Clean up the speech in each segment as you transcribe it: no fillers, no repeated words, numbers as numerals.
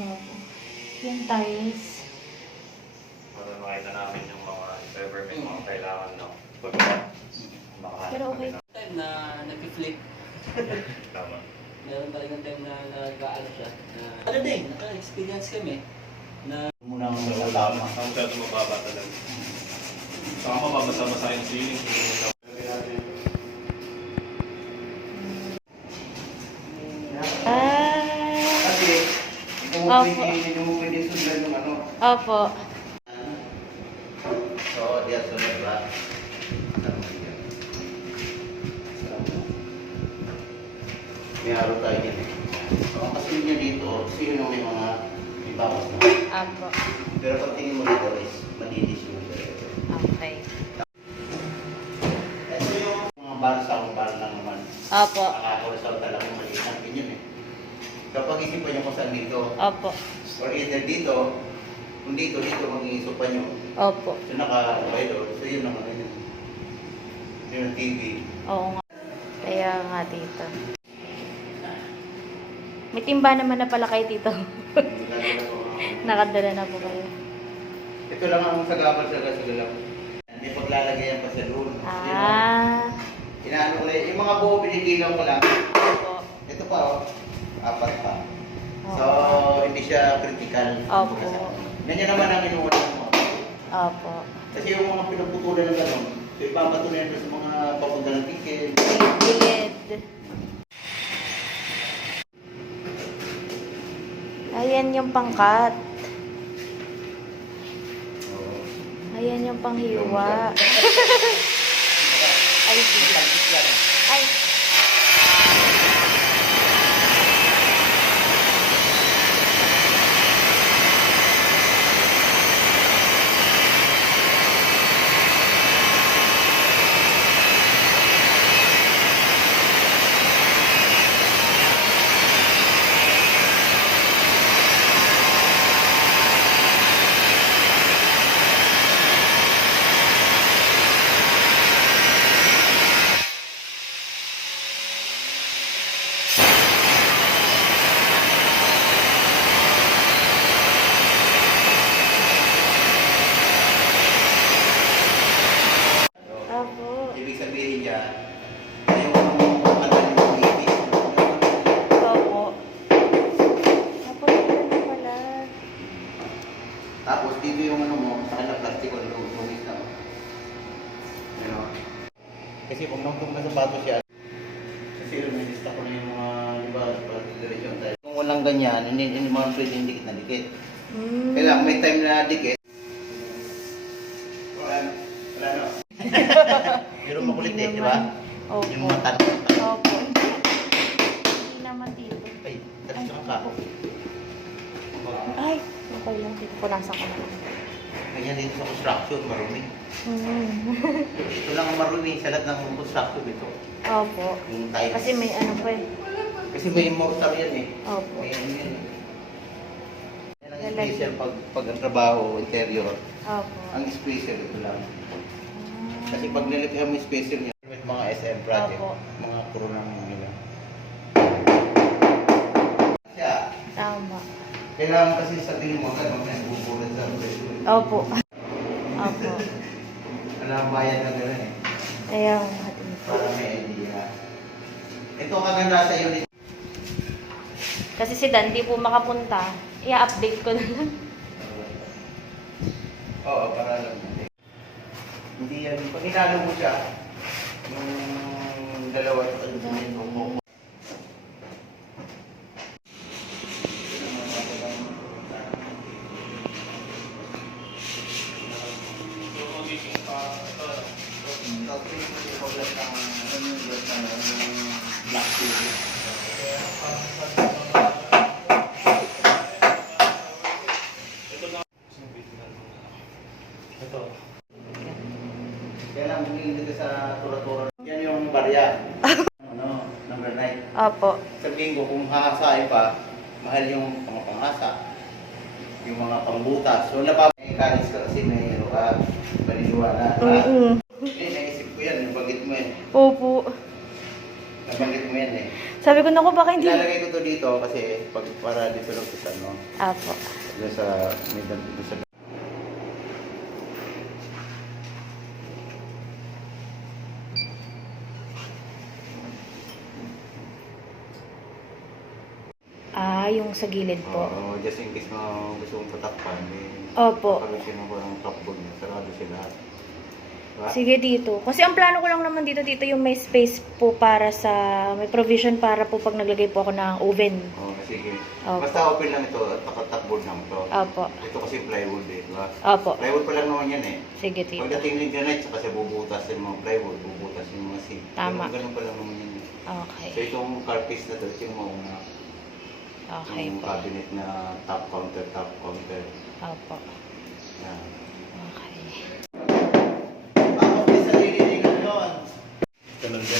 Opo. Yung tiles. Para makita namin yung mga if ever may mga kailangan no. Pag makahanap Pero okay. kami Time na nag-flip. tama. Meron talagang time na nag-aano siya. Ano din, naka-experience kami. Na Muna ang tama. Ang masyado mababa talaga. Saka mababasa-basa yung ceiling. Kasi, hindi mo pwede sundan yung ano. Opo. So, diyan sundan ba? May haro tayo dyan eh. Ang kasi niya dito, sino may mga ibawas na. Opo. Pero pag tingin mo dito is madilis yung Okay. ito yung mga barsa, kung bar lang naman. Opo. Nakakausap talaga yung maliit ang ganyan eh. Kapag isipan nyo kung saan dito, Opo. or either dito, kung dito, mag-iisupan nyo. Opo. So naka-okay doon. So yun naman yun. Yung TV. Oo nga. Kaya nga, tito. May timba naman na pala kayo, tito. Nakadala na po kayo. Ito lang ang sagabal sa gasagalang. May paglalagayan pa sa doon. Ah. Inaano ko lang. Yung mga buo, binigilang ko lang. Opo. Ito pa oh. 4 pa. So, hindi siya critical. Opo. Ganyan naman ang inuuna mo. Opo. Kasi yung mga pinaputulan ng gano'n, so ibabato na yun sa mga papunta ng ticket. Gilid. Ayan yung pangkat. Ayan yung panghiwa. Ay, ay. Opo. Ibig sabihin niya, yung ano yung ibig. Opo. Opo, yun na pala. Tapos dito yung ano mo, sa kanila plastic on lungis na. Ano? Kasi kung nangtong ka sa bato siya, kasi lumilista ko na yung mga, di ba, direksyon tayo. Kung walang ganyan, hindi mo pwede yung dikit na dikit. Kailangan may time na dikit. Wala no. Pero makulit eh, di ba? Opo. Yung mga tanong. Opo. Hindi naman dito. Ay, tapos ka. Ay, okay lang. Dito po nasa ko na. Ganyan dito sa construction, marumi. Ito lang ang marumi sa lahat ng construction dito. Opo. Yung tiles. Kasi may ano pa eh. Kasi may mortar yan eh. Opo. May ano yan eh. Yan ang special pag ang trabaho, interior. Opo. Ang special ito lang. Kasi pag nilagyan mo yung special niya, may mga SM project, Opo. mga crew ng nila. Siya, Tama. kailangan kasi sa tingin mo, kaya mamaya bubulat sa presyo. Opo. Opo. Wala ang bayad na gano'n eh. Kaya nga din po. Para may idea. Ito ang kaganda sa unit. Kasi si Dan di po makapunta. I-update ko na lang. Oo, para alam mo. Hindi yan. Pag inalo mo siya, yung dalawa sa kanya mo. Black TV. Ito. Kaya lang bumili ka sa tura-tura. Yan yung barya. Ano, number 9. Opo. Sabihin ko, kung hahasain pa, mahal yung mga pangasa. Yung mga pangbutas. So, napapakalis ka kasi may paniniwala. Naisip ko yan, nabanggit mo yan. Opo. Nabanggit mo yan eh. Sabi ko, naku, baka hindi. Ilalagay ko to dito kasi para dito lang sa ano. Apo. Doon sa, may doon sa Yung sa gilid po. Oo, just in case na gusto mong tatakpan, Opo. pakalusin mo ng tapbog niya, sarado sila. Diba? Sige dito. Kasi ang plano ko lang naman dito yung may space po para sa, may provision para po pag naglagay po ako ng oven. Oo, sige. Opo. Basta open lang ito at takboard lang ito. Opo. Ito kasi plywood eh, diba? Opo. Plywood pa lang naman yan eh. Sige dito. Pagdating ng granite, saka siya bubutasin mo plywood, bubutasin mo kasi. Tama. Ganun pa lang naman yan eh. Okay. So itong carpets na to, ito yung mauna. Okay Yung po. cabinet na top counter. Opo. Yan. Okay. Ako sa nililigan yun.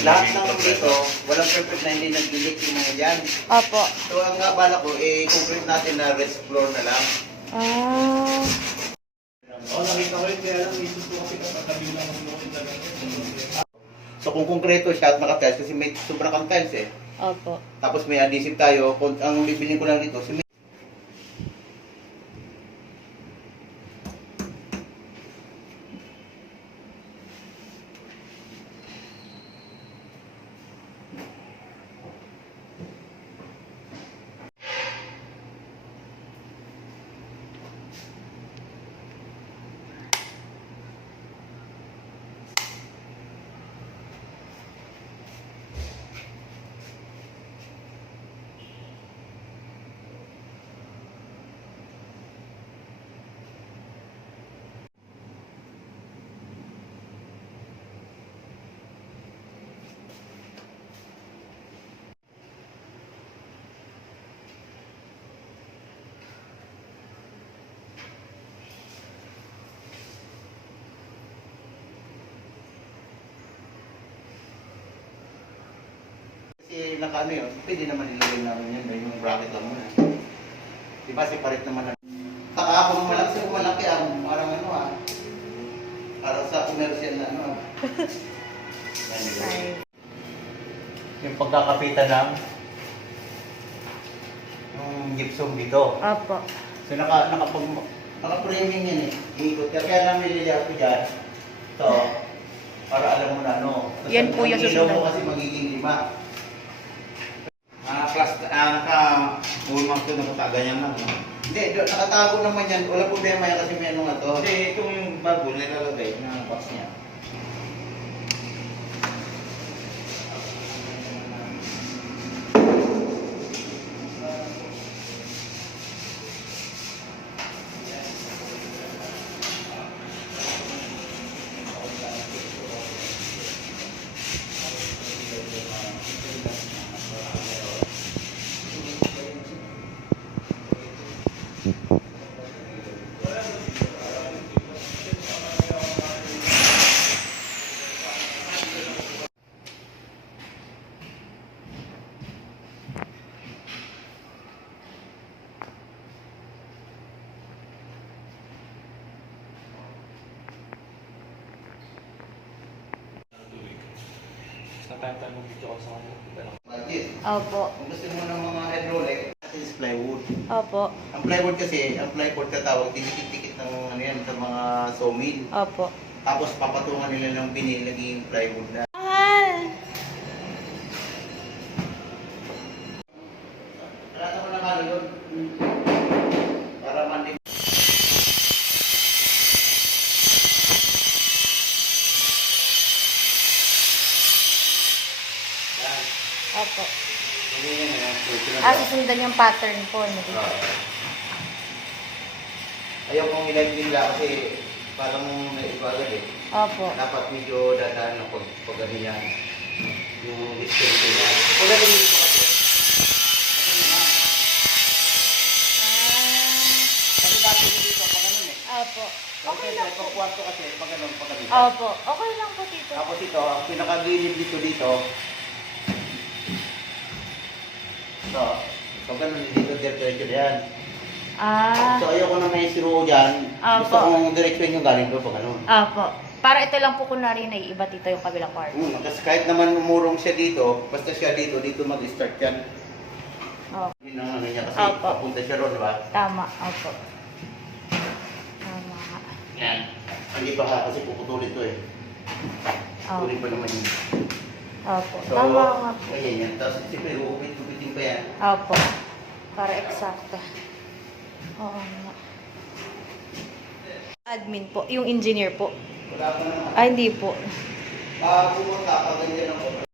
Lahat ng dito, walang perfect na hindi nag-delete yung mga dyan. Opo. So ang bala ko, concrete natin na rest floor na lang. Ah. Nakita ko yun, kaya lang isus ko kasi katabi lang ng loob talaga. So kung konkreto siya at naka-tiles, kasi may sobrang kang tiles eh. Opo. Tapos may adhesive tayo, ang bibilin ko lang dito, si kasi naka-ano yun, pwede naman nilagay namin yun, may yung bracket lang muna. Diba, separate naman lang. Taka ako ng malaki parang ano ah. Parang sa commercial na ano ah. Yan, diba? Ay. Yung pagkakapitan ng yung gypsum dito. Opo. So naka-framing yan eh. Iikot. Kaya lang nililiyak ko dyan. Ito, para alam mo na ano. Tapos Yan po yung ang ilaw mo susunod. kasi magiging 5. Naka-ulmang ito, nakataganyan lang. Hindi, nakatago naman yan. Wala problema yan kasi may ano nga to. Hindi, ito yung bago nilalagay na box niya. Sa time mo video ko sa kanila. Budget. Opo. Kung gusto mo ng mga hydraulic, that is plywood. Opo. Ang plywood kasi, ang plywood katawag, dinikit-dikit ng ano yan sa mga sawmill. Opo. Tapos papatungan nila ng binil, naging plywood na. Wala naman ang ano yun. Para mandi. Yan. Opo. Ano yan, Susundan yung pattern po. Ayaw kong ilagay nila kasi parang naiba agad eh. Opo. Dapat medyo dadaan ng pag-ano yan. Yung distance nila. Kung ano dito kasi. Kasi dati dito, pag ganun eh. Opo. Okay lang po. Pag kwarto kasi, pag ganun, pag ganun. Opo. Okay lang po dito. Tapos ito, ang pinakagilid dito. Ito. Pag ganun, dito, diretso yan. So ayoko na may siro dyan. Gusto Opo. kong direksyon yung galing ko pag ganun. Opo. Para ito lang po kunwari na iiba dito yung kabilang part. Kasi kahit naman umurong siya dito, basta siya dito mag-start yan. Oh. Yun ng ano niya kasi Opo. papunta siya ron, di ba? Tama, opo. Tama nga. Yan. Hindi pa ha, kasi puputulin to eh. Opo. Puputulin pa naman yun. Opo. So, Tama nga po. ayan yan. Tapos siyempre, uupit-upitin pa yan. Opo. Para eksakto. Oo nga. Admin po. Yung engineer po. Wala pa naman. Ah, hindi po. Pumunta pa ganyan ako.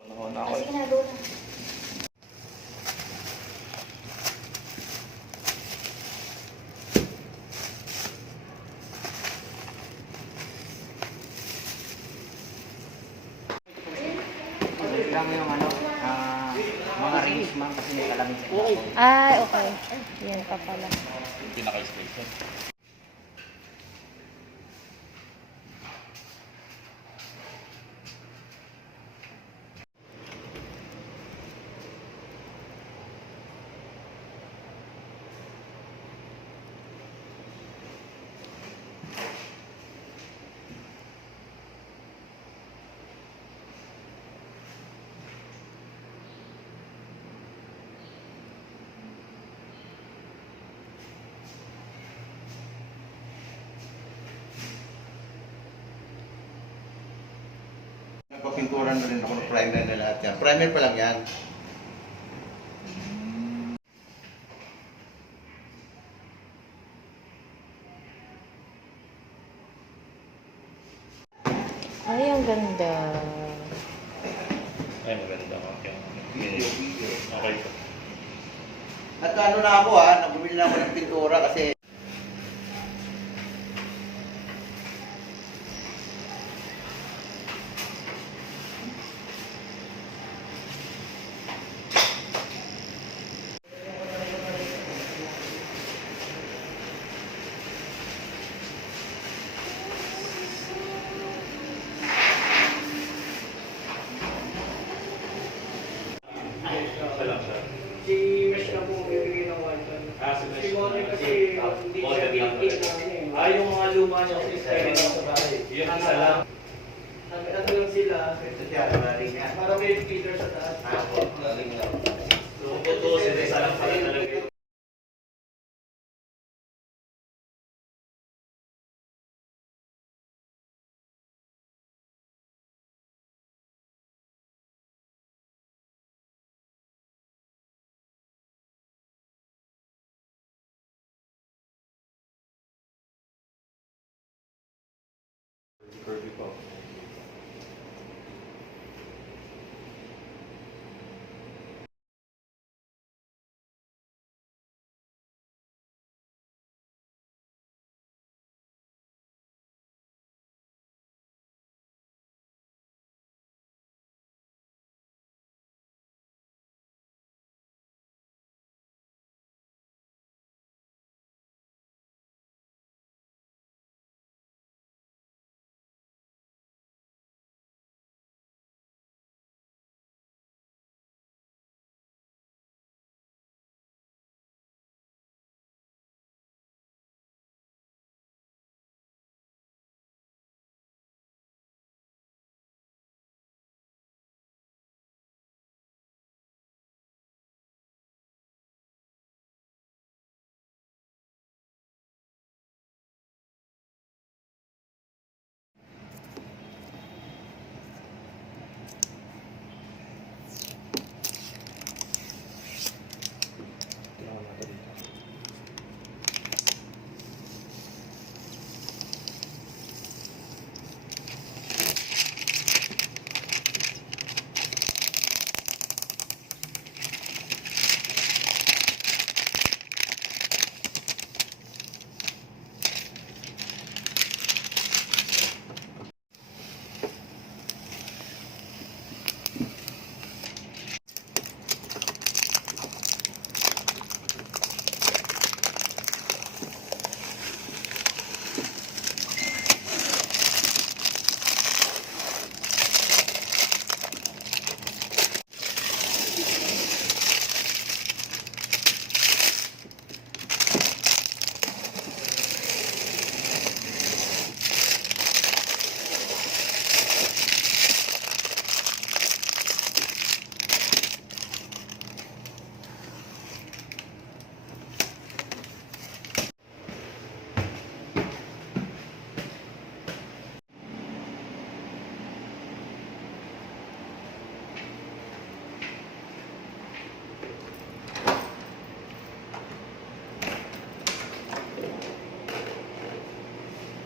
Panahon ako. Sige na, doon. lang yung ano, mga rings man kasi may kalamit sa Ay, okay. Yan pa pala. Pinaka-station. Nagpapinturan na rin ako ng primer na lahat yan. Primer pa lang yan. Ay, ang ganda. Ay, maganda. Okay. Video, video. Okay po. At ano na ako nagbumili na ako ng pintura kasi kasama niya kasi pwede lang sa bahay. Yun isa lang. Ano lang sila. Ito siya, galing niya. Para may feeder sa taas. Galing lang. So, tutusin, isa lang pala talaga yun. Kirby po.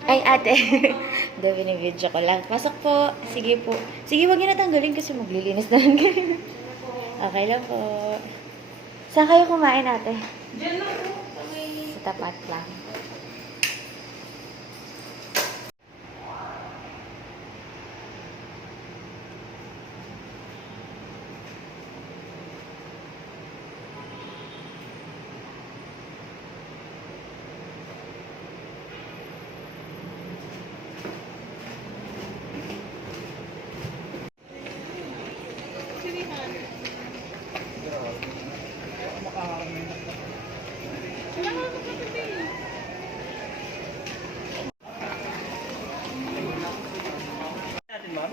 Ay, ate. Dabi ni video ko lang. Pasok po. Sige po. Sige, wag niyo natanggalin kasi maglilinis naman kayo. Okay lang po. Saan kayo kumain, ate? Diyan lang po. Sa tapat lang.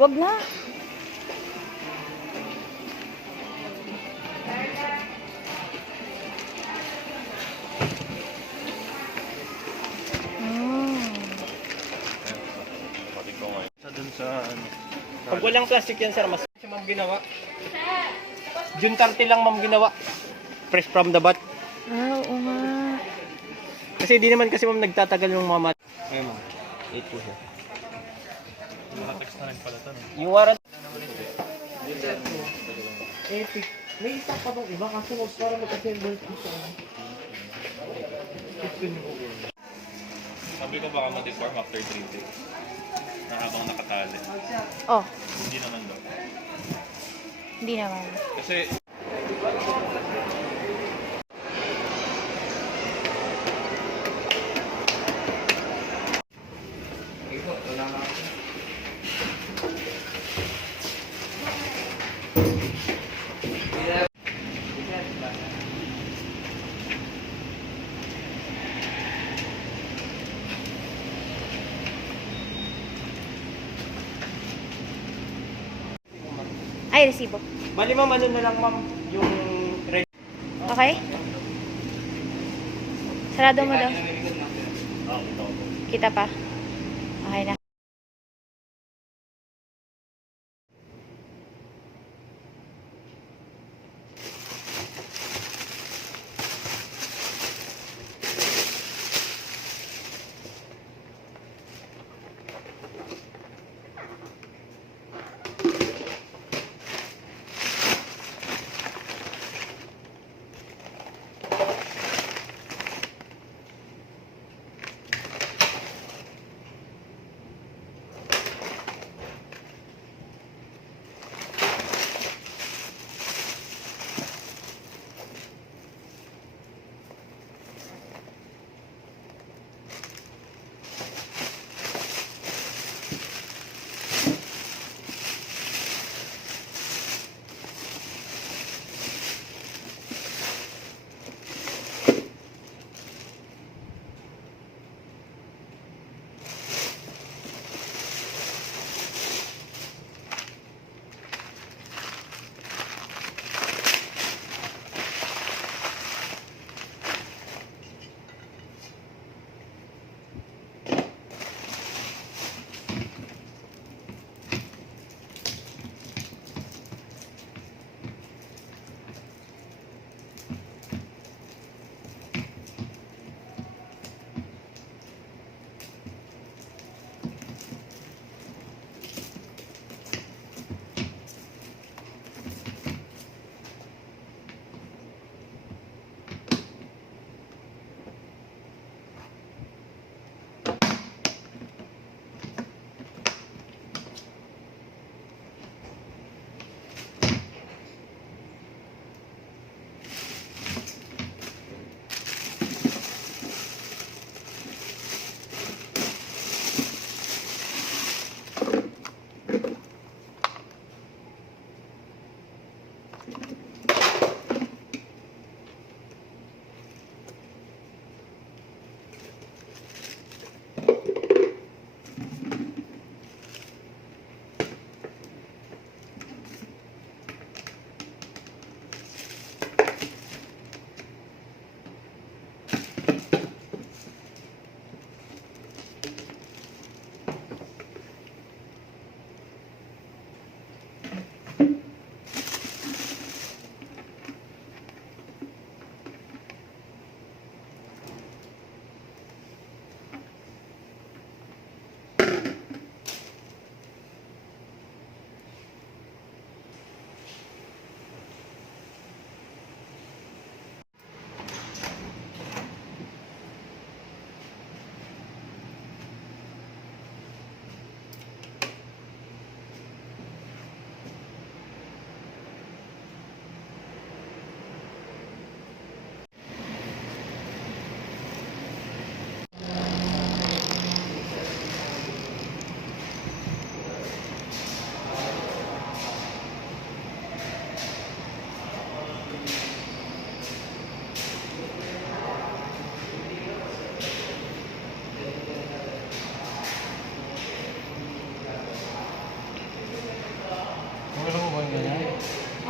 Wag na. Kapatid ko ngayon. Sa dun sa ano. Pag walang plastic yan sir, mas siya ma'am ginawa. June 30 lang ma'am ginawa. Fresh from the bat. Ah, oo nga. Kasi di naman kasi ma'am nagtatagal yung mga mat. Ayun ma'am. 8 po siya. Nakatext na rin pala ito. Yung warranty. Epic. May isa pa bang iba kasi para mag-assemble ko sa Sabi ko baka ma-deform after 3 days. Na habang nakatali. Oh, Hindi naman daw. hindi naman. Kasi Ay, resibo. Bali ma'am, ano na lang ma'am, yung red. Okay? Sarado mo daw. Oo, ito. Kita pa. Okay na.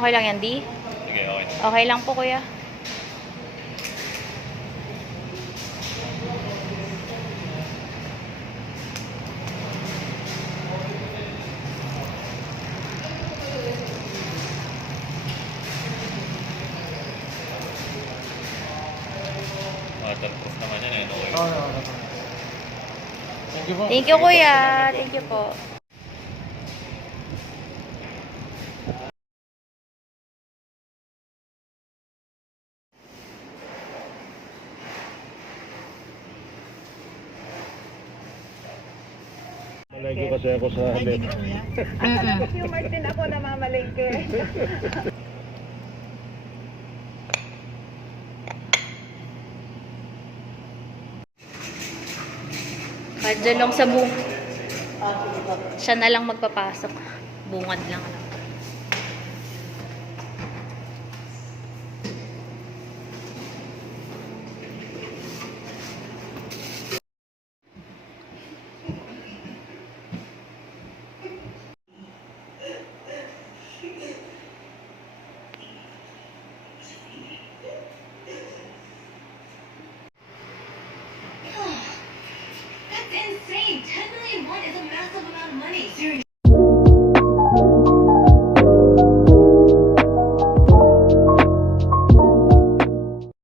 Okay lang yan, Di? Sige, okay. Okay lang po, kuya. Waterproof naman yan eh. Okay. Thank you po. Thank you, kuya. Thank you po. Malay kasi ako sa halip. Yung Martin ako namamalengke. Kahit dyan lang sa siya na lang magpapasok. Bungad lang.